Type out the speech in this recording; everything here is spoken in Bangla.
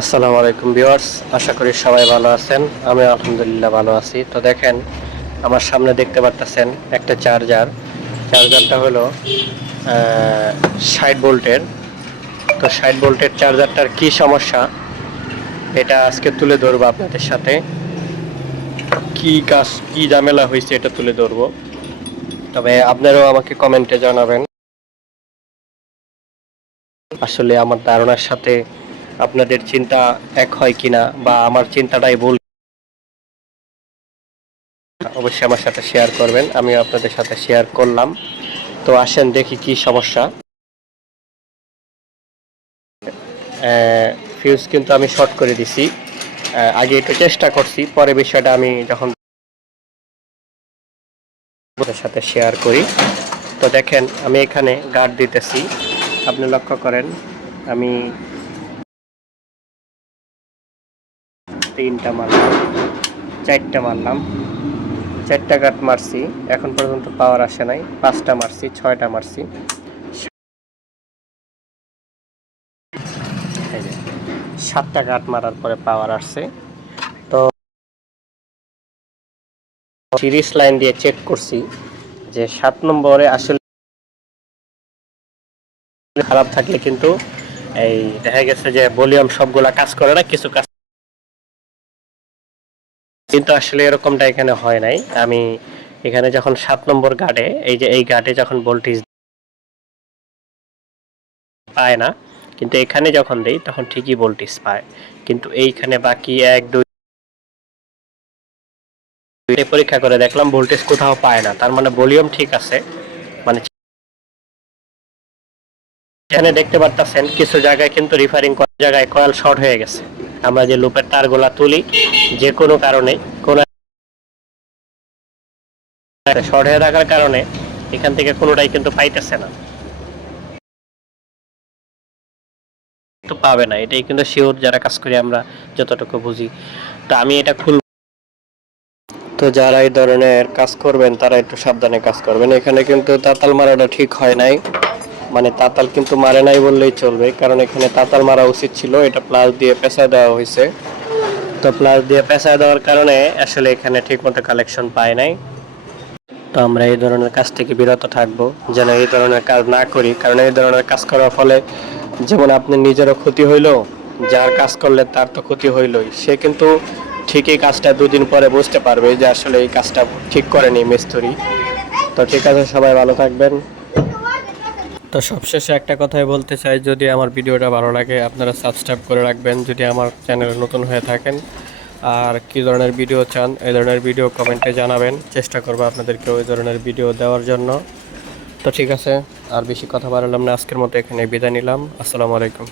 আসসালামু আলাইকুম ভিউয়ার্স, আশা করি সবাই ভালো আছেন। আমি আলহামদুলিল্লাহ ভালো আছি। তো দেখেন, আমার সামনে দেখতে পারতেছেন একটা চার্জারটা হলো 60 ভোল্টের। তো 60 ভোল্টের চার্জারটার কি সমস্যা এটা আজকে তুলে ধরবো আপনাদের সাথে। কি ঝামেলা হয়েছে এটা তুলে ধরবো। তবে আপনারাও আমাকে কমেন্টে জানাবেন আসলে আমার ধারণার সাথে আপনাদের চিন্তা এক হয় কিনা, বা আমার চিন্তাটাই ভুল। অবশ্যই আমার সাথে শেয়ার করবেন, আমি আপনাদের সাথে শেয়ার করলাম। তো আসেন দেখি কি সমস্যা। ফিউজ কিন্তু আমি শর্ট করে দিছি। আগে একটু চেষ্টা করছি, পরে বিষয়টা আমি যখন আপনাদের সাথে শেয়ার করি। তো দেখেন, আমি এখানে গার্ড দিতেছি, আপনি লক্ষ্য করেন। আমি 3টা মারলাম, 4টা মারলাম, 4টা গার্ড মারছি, এখন পর্যন্ত পাওয়ার আসে নাই। 5টা মারছি, 6টা মারছি, 7টা গার্ড মারার পরে পাওয়ার আসছে। তো সিরিজ লাইন দিয়ে চেক করছি যে 7 নম্বরে আসলে খারাপ থাকলে কিন্তু এই দেখা গেছে যে ভলিউম সবগুলা কাজ করে না, কিছু কাজ। কিন্তু আসলে এরকমটা এখানে হয় নাই। আমি এখানে যখন 7 নম্বর গার্ডে, এই গার্ডে যখন ভোল্টেজ পায় না, কিন্তু এখানে যখন দেই তখন ঠিকই ভোল্টেজ পায়। কিন্তু এইখানে বাকি 1 2 পরীক্ষা করে দেখলাম ভোল্টেজ কোথাও পায় না। তার মানে ভলিউম ঠিক আছে। মানে এখানে দেখতে পারতেছেন কিছু জায়গায় কিন্তু রিফারিং করার জায়গায় কয়েল শর্ট হয়ে গেছে। আমরা যে লুপের তারগুলা তুলি, যে কোনো কারণে কোন শর্ট হয়ে থাকার কারণে এখান থেকে কোনোটাই কিন্তু পাইতেছে না, তো পাবে না। এটাই কিন্তু শিওর, যারা কাজ করি আমরা যতটুকু বুঝি। তো আমি এটা খুলব। তো যারা এই ধরনের কাজ করবেন তারা একটু সাবধানে কাজ করবেন। এখানে কিন্তু তাতাল মারাটা ঠিক হয় নাই, মানে তাতাল কিন্তু মারে নাই বললেই চলবে, কারণ এখানে তাতাল মারা উচিত ছিল। এটা প্লাস দিয়ে পেঁচায় দেওয়া হয়েছে। তো প্লাস দিয়ে পেঁচায় দেওয়ার কারণে আসলে এখানে ঠিকমতো কালেকশন পায় নাই। তো আমরা এই ধরনের কাজ থেকে বিরত থাকবো, যেন এই ধরনের কাজ না করি। কারণ এই ধরনের কাজ করার ফলে যেমন আপনি নিজেরও ক্ষতি হইলো, যার কাজ করলে তার তো ক্ষতি হইলই। সে কিন্তু ঠিকই কাজটা 2 দিন পরে বুঝতে পারবে যে আসলে এই কাজটা ঠিক করেনি মিস্ত্রি। তো ঠিক আছে, সবাই ভালো থাকবেন। তো সবশেষে একটা কথাই বলতে চাই, যদি আমার ভিডিওটা ভালো লাগে আপনারা সাবস্ক্রাইব করে রাখবেন যদি আমার চ্যানেলে নতুন হয়ে থাকেন। আর কী ধরনের ভিডিও চান, এই ধরনের ভিডিও কমেন্টে জানাবেন, চেষ্টা করবো আপনাদেরকে ওই ধরনের ভিডিও দেওয়ার জন্য। তো ঠিক আছে, আর বেশি কথা বাড়ালাম না, আজকের মতো এখানে বিদায় নিলাম। আসসালামু আলাইকুম।